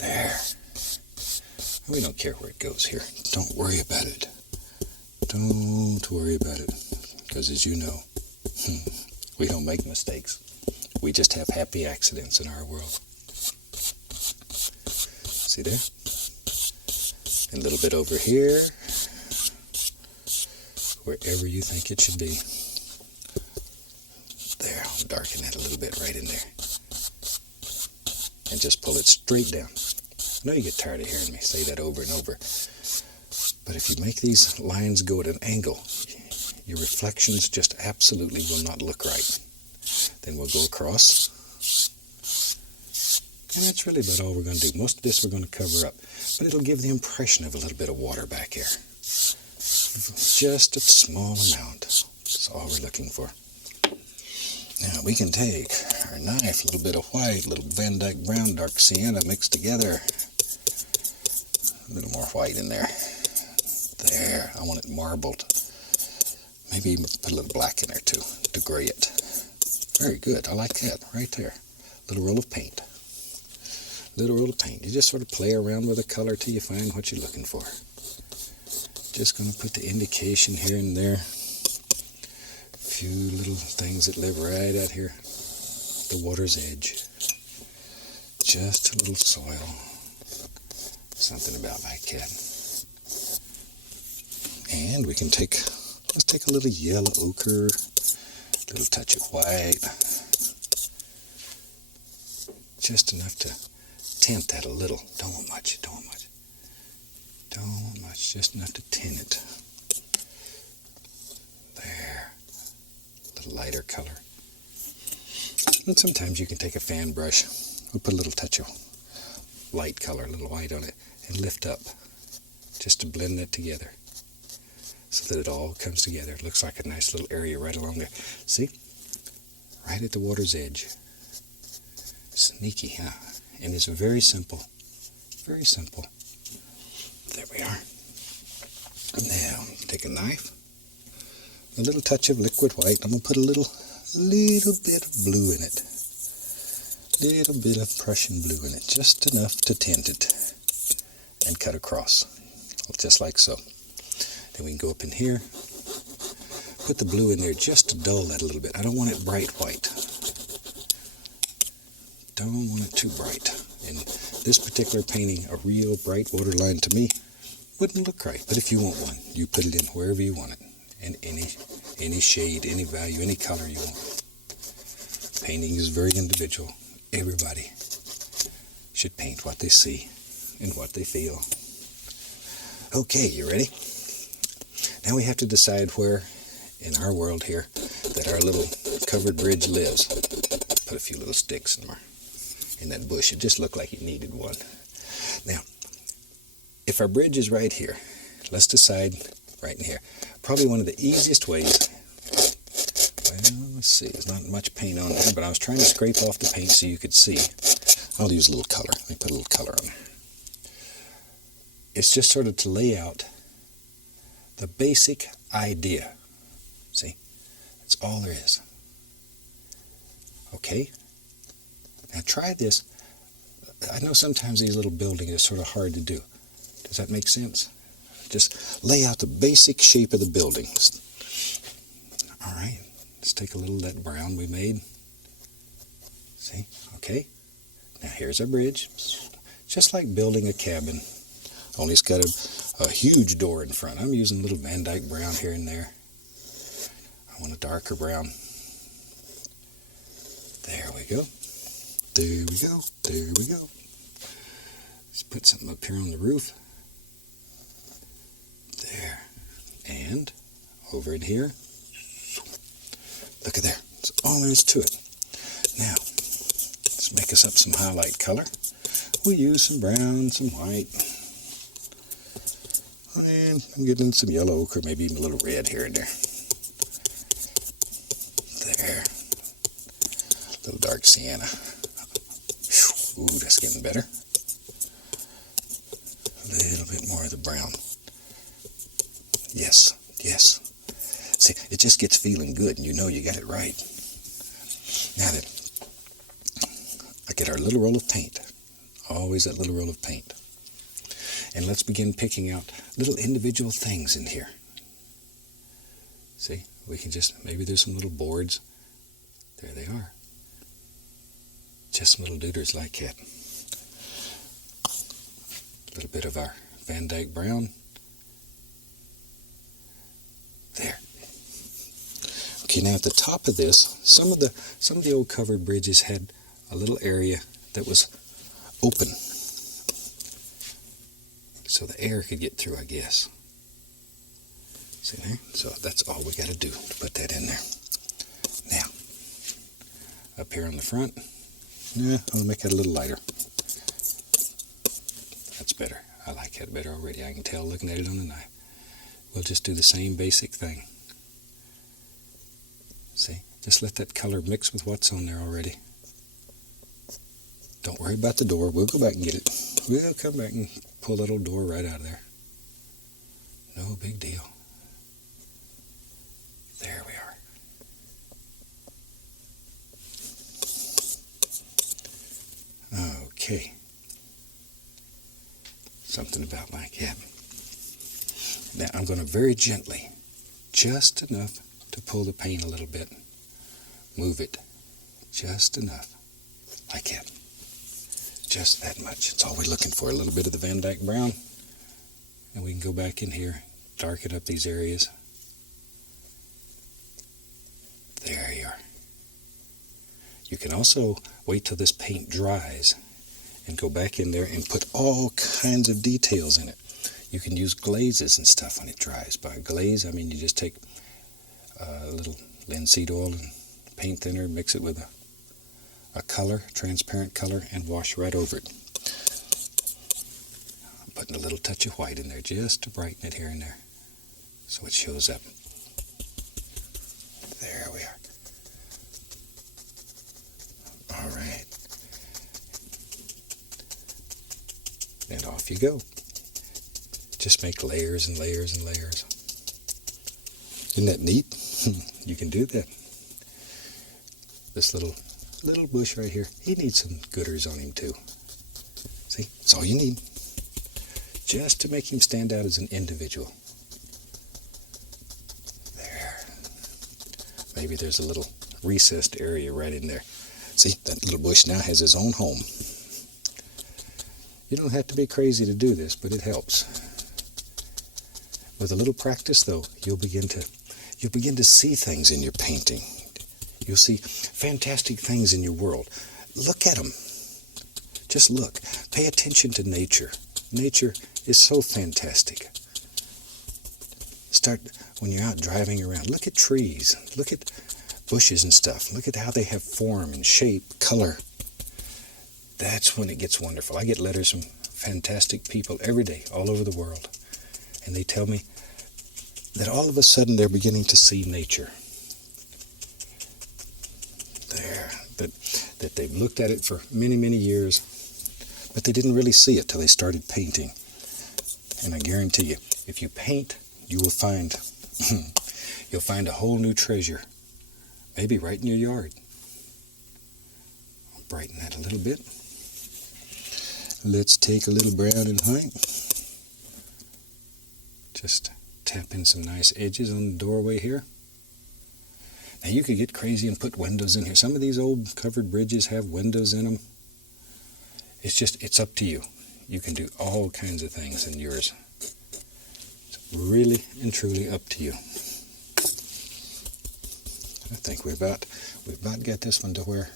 There. We don't care where it goes here. Don't worry about it. Don't worry about it. Because as you know, we don't make mistakes. We just have happy accidents in our world. See there? And a little bit over here. Wherever you think it should be. There, I'll darken that a little bit right in there. And just pull it straight down. I know you get tired of hearing me say that over and over. But if you make these lines go at an angle, your reflections just absolutely will not look right. Then we'll go across. And that's really about all we're going to do. Most of this we're going to cover up. But it'll give the impression of a little bit of water back here. Just a small amount. That's all we're looking for. Now we can take our knife, a little bit of white, a little Van Dyke brown, dark sienna mixed together. A little more white in there. There, I want it marbled. Maybe even put a little black in there too, to gray it. Very good, I like that, right there. Little roll of paint. Little roll of paint. You just sort of play around with the color till you find what you're looking for. Just going to put the indication here and there. A few little things that live right out here. The water's edge. Just a little soil. Something about like that. And we can let's take a little yellow ochre, a little touch of white. Just enough to tint that a little. Don't want much, don't want much. Don't much, just enough to tint it. There. A little lighter color. And sometimes you can take a fan brush. We'll put a little touch of light color, a little white on it, and lift up. Just to blend that together. So that it all comes together. It looks like a nice little area right along there. See? Right at the water's edge. Sneaky, huh? And it's very simple. Very simple. There we are. Now, take a knife. A little touch of liquid white. I'm going to put a little bit of blue in it. Little bit of Prussian blue in it. Just enough to tint it. And cut across. Just like so. Then we can go up in here. Put the blue in there just to dull that a little bit. I don't want it bright white. Don't want it too bright. In this particular painting, a real bright waterline to me wouldn't look right. But if you want one, you put it in wherever you want it. And any shade, any value, any color you want. Painting is very individual. Everybody should paint what they see and what they feel. Okay, you ready? Now we have to decide where in our world here that our little covered bridge lives. Put a few little sticks in that bush. It just looked like it needed one. Now, if our bridge is right here, let's decide right in here. Probably one of the easiest ways. Well, let's see. There's not much paint on there, but I was trying to scrape off the paint so you could see. I'll use a little color. Let me put a little color on there. It's just sort of to lay out the basic idea. See? That's all there is. Okay? Now try this. I know sometimes these little buildings are sort of hard to do. Does that make sense? Just lay out the basic shape of the buildings. All right. Let's take a little of that brown we made. See? Okay. Now here's our bridge. Just like building a cabin. Only it's got a huge door in front. I'm using a little Van Dyke brown here and there. I want a darker brown. There we go. There we go. There we go. Let's put something up here on the roof. There. And over in here. Look at there. That's all there is to it. Now, let's make us up some highlight color. We'll use some brown, some white. And I'm getting some yellow ochre, maybe even a little red here and there. There. A little dark sienna. Ooh, that's getting better. A little bit more of the brown. Yes, yes. See, it just gets feeling good, and you know you got it right. Now that I get our little roll of paint, Always that little roll of paint. And let's begin picking out little individual things in here. See, we can just, maybe there's some little boards. There they are. Just some little dooders like that. A little bit of our Van Dyke brown. There. Okay, now at the top of this, some of the old covered bridges had a little area that was open, so the air could get through, I guess. See there? So that's all we got to do to put that in there. Now, up here on the front, I'll make it a little lighter. That's better. I like that better already. I can tell looking at it on the knife. We'll just do the same basic thing. See? Just let that color mix with what's on there already. Don't worry about the door. We'll go back and get it. We'll come back and pull that old door right out of there. No big deal. There we are. Okay. Something about like that. Now I'm going to very gently, just enough to pull the paint a little bit. Move it just enough, like that. Just that much. That's all we're looking for. A little bit of the Van Dyke brown. And we can go back in here, darken up these areas. There you are. You can also wait till this paint dries and go back in there and put all kinds of details in it. You can use glazes and stuff when it dries. By glaze, I mean you just take a little linseed oil and paint thinner, mix it with a color, transparent color, and wash right over it. I'm putting a little touch of white in there just to brighten it here and there so it shows up. There we are. All right. And off you go. Just make layers and layers and layers. Isn't that neat? You can do that. This little bush right here, he needs some gooders on him too. See, that's all you need. Just to make him stand out as an individual. There. Maybe there's a little recessed area right in there. See, that little bush now has his own home. You don't have to be crazy to do this, but it helps. With a little practice, though, you'll begin to see things in your painting. You'll see fantastic things in your world. Look at them. Just look. Pay attention to nature. Nature is so fantastic. Start when you're out driving around. Look at trees. Look at bushes and stuff. Look at how they have form and shape, color. That's when it gets wonderful. I get letters from fantastic people every day, all over the world. And they tell me that all of a sudden they're beginning to see nature. There. That they've looked at it for many, many years, but they didn't really see it till they started painting. And I guarantee you, if you paint, you will find you'll find a whole new treasure. Maybe right in your yard. I'll brighten that a little bit. Let's take a little brown and white. Just tap in some nice edges on the doorway here. Now you could get crazy and put windows in here. Some of these old covered bridges have windows in them. It's up to you. You can do all kinds of things in yours. It's really and truly up to you. I think we've about got this one to where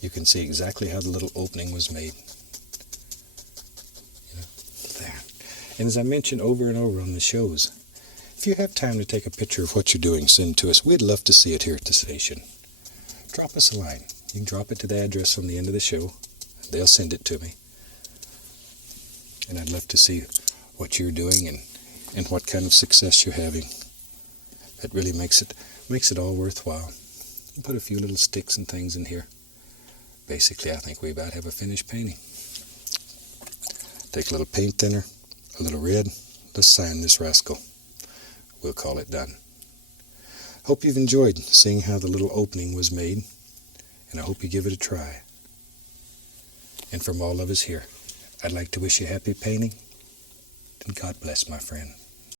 you can see exactly how the little opening was made. There. And as I mentioned over and over on the shows, if you have time to take a picture of what you're doing, send it to us. We'd love to see it here at the station. Drop us a line. You can drop it to the address on the end of the show. They'll send it to me. And I'd love to see what you're doing and what kind of success you're having. That really makes it all worthwhile. Put a few little sticks and things in here. Basically, I think we about have a finished painting. Take a little paint thinner, a little red. Let's sign this rascal. We'll call it done. Hope you've enjoyed seeing how the little opening was made, and I hope you give it a try. And from all of us here, I'd like to wish you happy painting, and God bless, my friend.